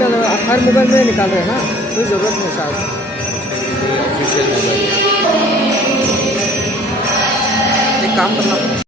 आजकल हर मोबाइल में निकाल रहे हैं ना, कोई ज़रूरत नहीं शायद। ऑफिशियल मोबाइल एक काम करना।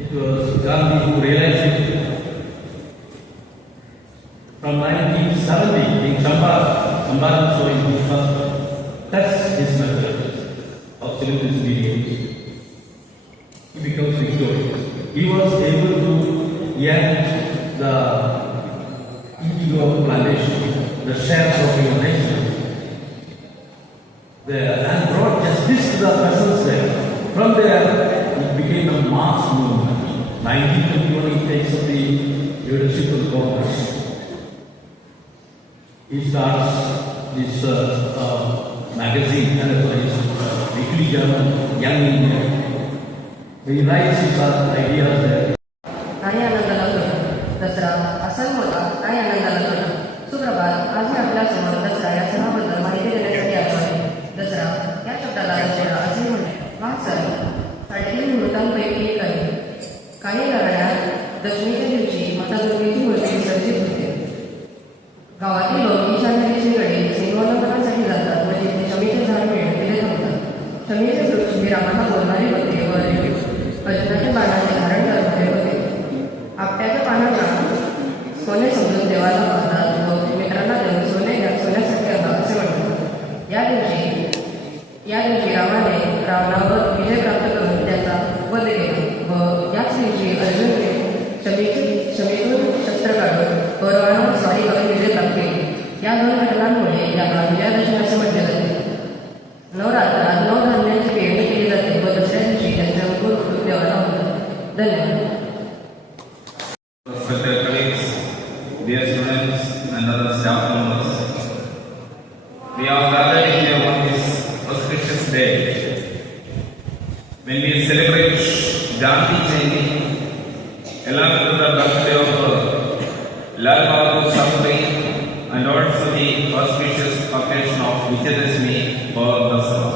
It was Gandhi who realized it. From 1970 in Chamba showing his first, that's his method of celebrity videos. He becomes victorious. He was able to yank the indigo plantation, the share of organization, there, and brought justice to the peasants there. From there, it became a mass movement. 1921, he takes up the leadership of the Congress. He starts this magazine, his weekly journal, Young India. He writes his ideas there. काही आनंदाला होता दसरा असा होता काही आनंदाला होता सुप्रभात आज मी आपल्यासमोर दसरा या सणाबद्दल माहिती देण्यासाठी आलो आहे. दसरा या शब्दाला दसरा असे म्हणतात. हा सण साडेतीन मुहूर्तांपैकी एक आहे. काही घराण्यात दशमीच्या दिवशी माता दुर्गेची मूर्ती विसर्जित होते. गावातील लोक ईशान्य दिशेकडे सीमोल्लंघनासाठी जातात व तिथे शमीचे झाड तिथे थांबतात. शमीचे वृक्ष हे रामाला बोलणारे होते व अर्जुनाच्या बाणाचे धारण करणारे होते. आपट्याच्या पानांना सोने समजून देवाला वाहतात व मित्रांना देऊन सोने घ्या सोन्यासाठी आला असे म्हणतात. या दिवशी रामाने रावणावर विजय प्राप्त करून त्याचा वध केला व याच दिवशी अर्जुनने शमीतून शस्त्र काढून कौरवांवर स्वारी करून विजय प्राप्त केली. या दोन घटनांमुळे याला विजयादशमी असे म्हटले जाते. नवरात्रात 9 धान्यांची पेरणी केली जाते व दुसऱ्या दिवशी त्यांचे अंकुर फुटून देवाला होतात. धन्यवाद. Respected colleagues, dear students and other staff members, we are gathered here on this auspicious day when we celebrate Gandhi Jayanti along with the birthday of Lal Bahadur Shastri and also the auspicious occasion of Vijayadashmi or Dasara.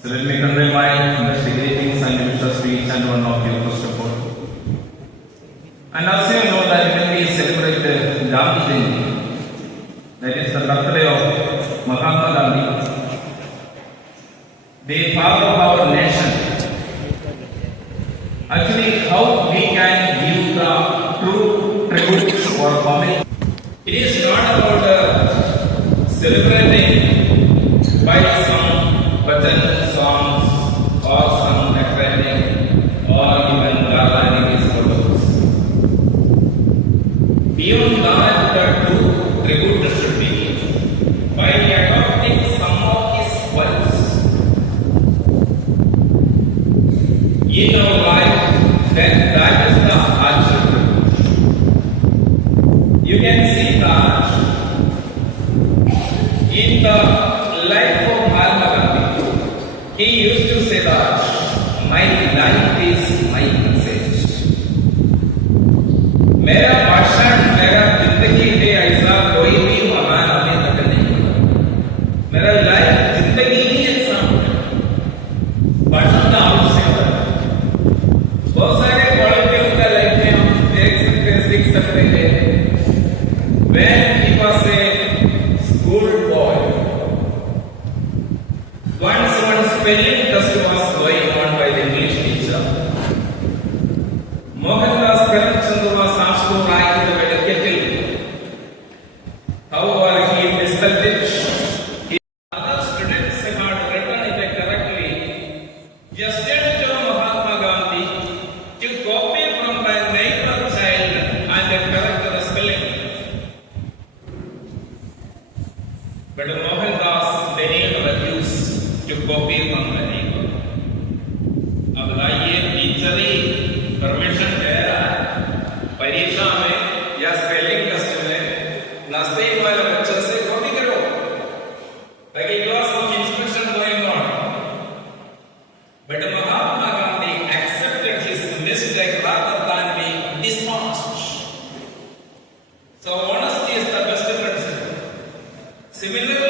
So let me convey my best greetings and wishes to each and one of you first of all. And also you know that when we celebrate Gandhi Jayanti, that is the birthday of Mahatma Gandhi, the father of our nation. Actually, how we can give the true tribute or homage. It is not about celebrating by some bhajan songs or some acronym or even garlanding his photos. Beyond that, the true tribute should be by adopting some of his words in our life. Then that is the actual tribute. You can see that in the life of Mahatma Gandhi, he used to say that my life is my message. मेरा भाषण मेरा जिंदगी में ऐसा कोई भी महान अभी तक नहीं हुआ. मेरा लाइफ जिंदगी ही ऐसा भाषण का आवश्यक है. बहुत सारे क्वालिटी उनका लाइफ में हम देख सकते हैं, सीख सकते हैं. When he was a school boy, once one spelling test was going on by the English teacher. Mohandas Karamchandra was asked to write the medical. However, he misspelled it. Other students had written it correctly. Just to Mahatma Gandhi to copy from the neighbor child and correct the spelling. But Mohandas denied refused to copy from the neighbor. अब ये teacher ही permission दे रहा है परीक्षा में या spelling test में नाश्ते वाले बच्चे से कॉपी करो ताकि class of inspection going on. But Mahatma Gandhi accepted his mistake rather than being dishonest. So honesty is the best principle. Similarly,